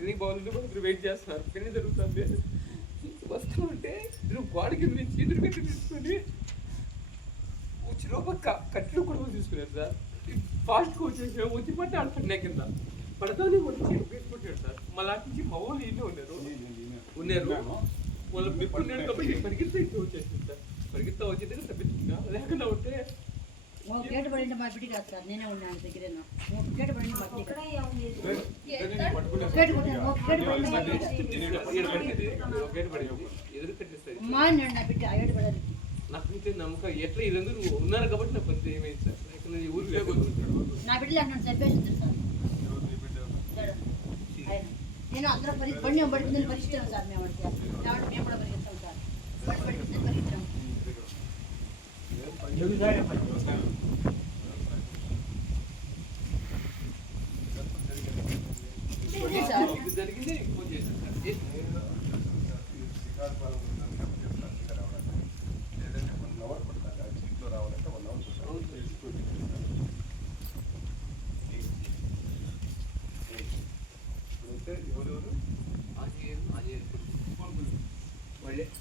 పిన్ని బాగుంది ఇద్దరు వెయిట్ చేస్తున్నారు. పిన్ని జరుగుతుంది వస్తూ ఉంటే ఇద్దరు గోడ కింద నుంచి ఎదురు కట్టి తీసుకొని వచ్చిన కట్లు కూడా తీసుకున్నారు సార్. ఫాస్ట్గా వచ్చేసి వచ్చి పట్టి ఆడుతున్నా కింద పడతానే వచ్చి వేసుకుంటాడు సార్. మళ్ళీ అటు నుంచి మా వాళ్ళు ఇల్లు ఉన్నారు వాళ్ళు పెట్టుకున్నాడు కాబట్టి పరిగెత్తా ఇంట్లో వచ్చేసింది సార్. పరిగెత్తా వచ్చేది తప్పించుకున్నా లేకుండా ఉంటే గేట్ పడింది మా బిడ్డ కాదు సార్. నేనే ఉన్నాను దగ్గర గేట్ పడింది మా బిడ్డ మా నా బిడ్డ ఏడు పడాలి. నాకు నమ్మకం ఎట్లా వీళ్ళందరూ ఉన్నారు కాబట్టి నాకు కొంచెం ఏమైంది సార్. ఊరికే నా బిడ్డలు అన్నాడు చంపేసింది సార్. నేను అందరూ బండి పడుతుందని పరిస్థితి సార్. మేము అడిగాం మేము కూడా పరిగెత్తాం సార్. బండి పడుతుందని పరిగెత్తాం. జరిగింది ఫోన్ చేశాను సార్.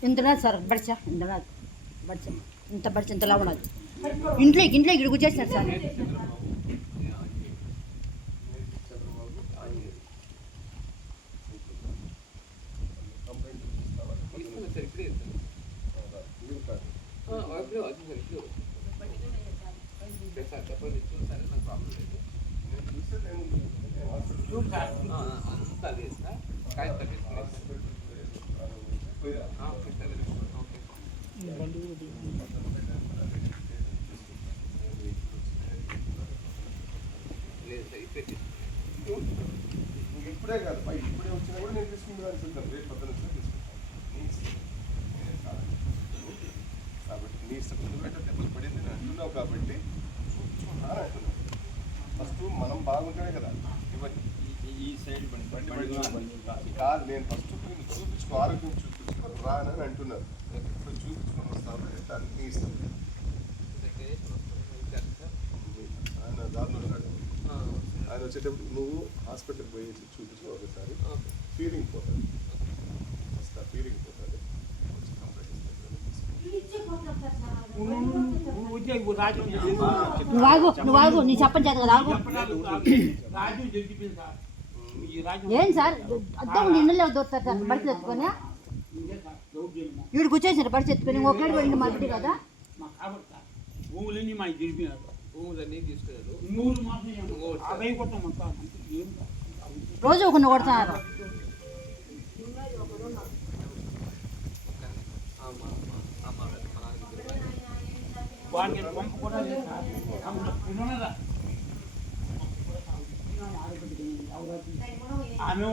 ఇంతనాథ్ సార్ బడిచా ఇంతనాథ్ బడిచా ఇంత బడిచా ఇంతలా ఉన్నది. ఇంట్లోకి ఇక్కడ కూర్చేసినారు సార్. ఇప్పుడే కాదు ఇప్పుడే వచ్చినా కూడా నేను తీసుకుంటాను చూద్దాం. రేపు పొద్దున కాబట్టి నీ ఇష్టం దెబ్బలు పడింది అంటున్నావు కాబట్టి చూపించుకుంటాను అంటున్నావు. ఫస్ట్ మనం బాగుంటేనే కదా ఇవన్నీ ఈ సైడ్ బండి కాదు. నేను ఫస్ట్ చూపించుకో ఆరోగ్యం చూపించుకో రానని అంటున్నారు. ఇప్పుడు చూపించుకొని వస్తాను దాన్ని నీ ఇష్టం. ఆయన దారిలో ఉన్నాడు. ఆయన వచ్చేటప్పుడు నువ్వు హాస్పిటల్కి పోయి చూపించుకో ఒకసారి. ఫీలింగ్ పోతుంది వస్తా ఫీలింగ్ పోతుంది. నువ్వు ఆగు నీ చెప్పని చేత కదా ఆగు. ఏం సార్ అర్థం ఇంట్లో దొరుకుతారు సార్. బడికి ఎత్తుకొని వీడికి వచ్చేసారు. బడికి ఎత్తుకొని ఒకటి పోయింది మా బిడ్డ కదా. భూములన్నీ తీసుకున్నారు. రోజు ఒకరిని కొడుతున్నారు. ఆమె